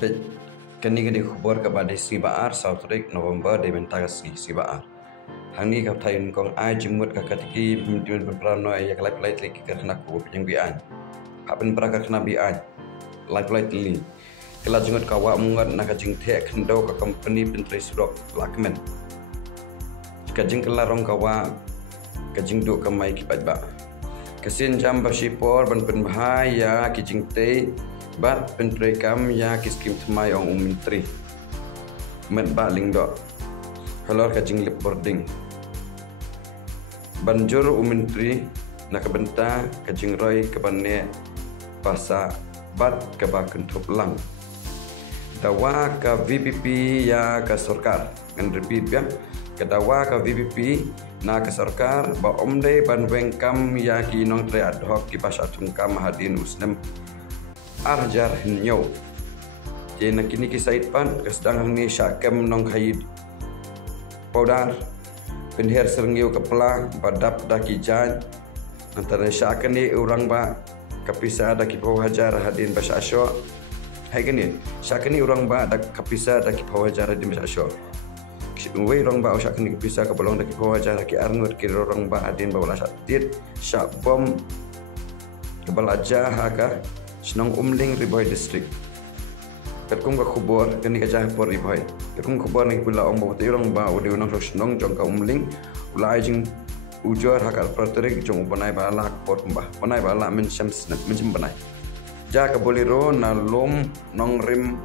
Baik, kini kini khubur kepada Sibaar South Rik November di Bentagas Sibaar. Hangi kap tayun kong ai jimut ka katiki pemimpin berperano ya kelai pelai lagi kerana ku yang bian. Hapen beraka kena bian. Lai pelai teli. Kela jimut kawa mungat nak jing te kendo ka company pentri surok lakmen. Kajing kela rong kawa kajing duk kamai kipat ba. Kesin jam basipor ban penbahaya kijing te bat pentri kam ya kiskim temai ong menteri. Met ba ling dok. Kalau kajing lip boarding. Banjur menteri nak benta kajing roy kebane pasa bat keba kentup lang. Dawa ka VPP ya ka sarkar. And repeat ya. Kedawa ka VPP na ka sarkar ba omde ban wengkam ya ki nong tre ad hoc ki pasha tungkam hadin usnem arjar hinyo. Jena kini kisait pan kesedang ni syakam nong hayid Paudar penher serenggiu kepala badap daki jan antara syakan ni orang ba kapisa daki pau hajar hadin basya asyo. Hai kini syakan ni orang ba dak kapisa daki pau hajar hadin basya asyo. Wei orang ba syakan ni kapisa kapalong daki pau hajar daki arnut kiri orang ba hadin bawala syatit syak bom kebalaja haka senong umling riboy district. Ketkung ka khubor kani ka jahpor riboy. Ketkung khubor ni pula ong bawa orang ba udi unang senong jong ka umling ula ajing ujor hakal proterik jong banai ba lak pot mbah. Banai ba lak mensyam banai. Ja ka bolero na lom nong rim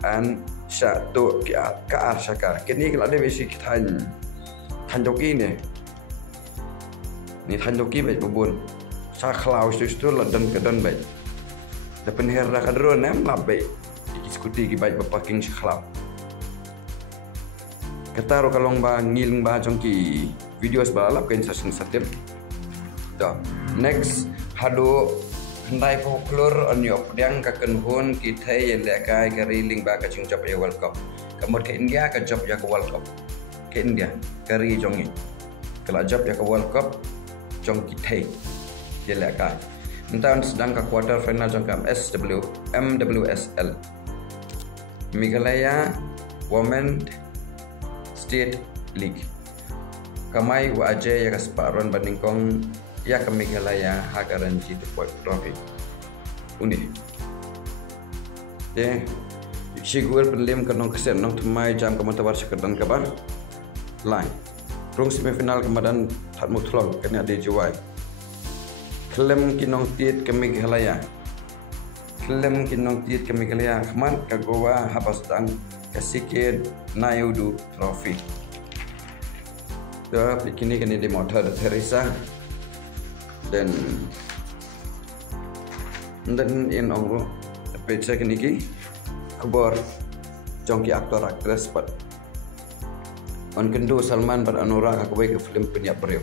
an sya tu ki ka ar syaka. Kini kala de besi tan joki ni. Ni tan joki bai bubun. Sa khlau stu ladan kedan bai. Depan herra kadron em labai. Skuti ki baik berparking sekhlau. Kata ro kalong ba ngiling ba jongki video sebalap kain sesung satip. To. Next hado handai folklore on yop diang ka kenhun ki thai yang lekai kari ling ba ka chung chop ya World Cup. Kamot ke India ka job ya ka World Cup. Ke India kari jongi. Kala job ya ka World Cup jongki thai ya lekai. Entah sedang ke quarter final jongkam MWSL. Meghalaya Women State League. Kamai wa aja ya kasparon banding kong ya ke Meghalaya hagaranji trophy. Uni. Ya. Sigul penlim kenong keset nong temai jam kematawar sekedan kabar. Line. Rung semifinal kemadan tak mutlong kena dijuai. Klem kinong tiet ke Meghalaya. Klem kinong tiet ke Meghalaya kemar ke Goa habas dang kesikit Nayudu Trophy. Dah pikini kini di motor Teresa dan in ongro pecah kini ki kabar jongki aktor aktris pat on kendo Salman ber Anurag aku ke film penyak beriu.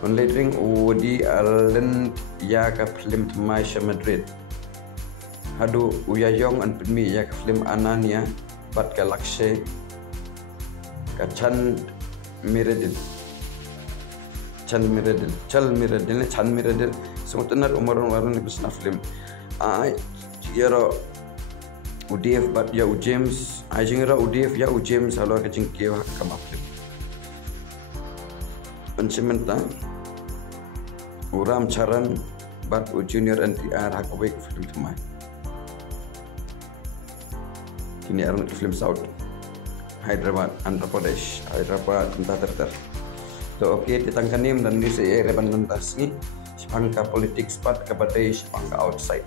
On lettering Woody Allen ya ka film Maisha Madrid. Hadu uyayong an penmi ya ka film Anania bat ka Lakshay ka Chan Miradil. Chan Miradil semutenar umur waran ni bisna film. Ai yero UDF bat ya James, ai jingra UDF ya James halo ka jingkiyo ka ma film. Pencimenta Uram Charan bat junior NTR hakawai ke film temai. Kini arun film South Hyderabad, Andhra Pradesh, Hyderabad entah terter. To okey titangkan ni dan di se reban lantas ni sepangka politik spat kepada sepangka outside.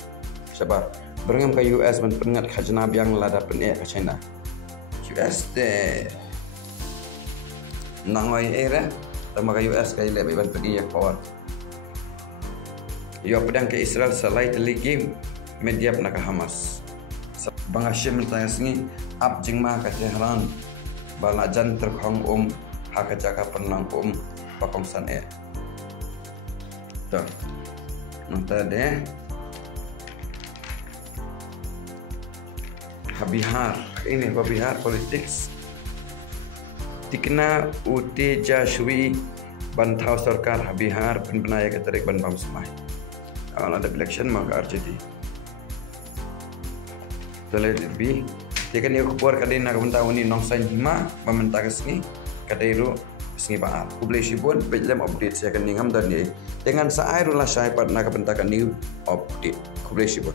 Sebab berengam ke US men pengat khajna biang lada penek ke China. US de nangoi era tama ke US kai le ban pergi ya power. Yo pedang ke Israel selai teliki media nak Hamas. Bang Hashim mentangas ni ap jingma ka Tehran balajan terkhong hak jaga penang pakongsan to nota de Bihar ini Bihar politics tikna UT Jashwi bantau sarkar Bihar penbenaya keterik ban bam semai. Kalau ada election maka RJD. Dalam lebih, dia kan ia keluar kadai nak benda ini nongsan hima, meminta kesini kadai ru kesini baat. Publish pun belum update saya kan ningam dan ni dengan saya rulah saya pada nak benda kan new update publish pun.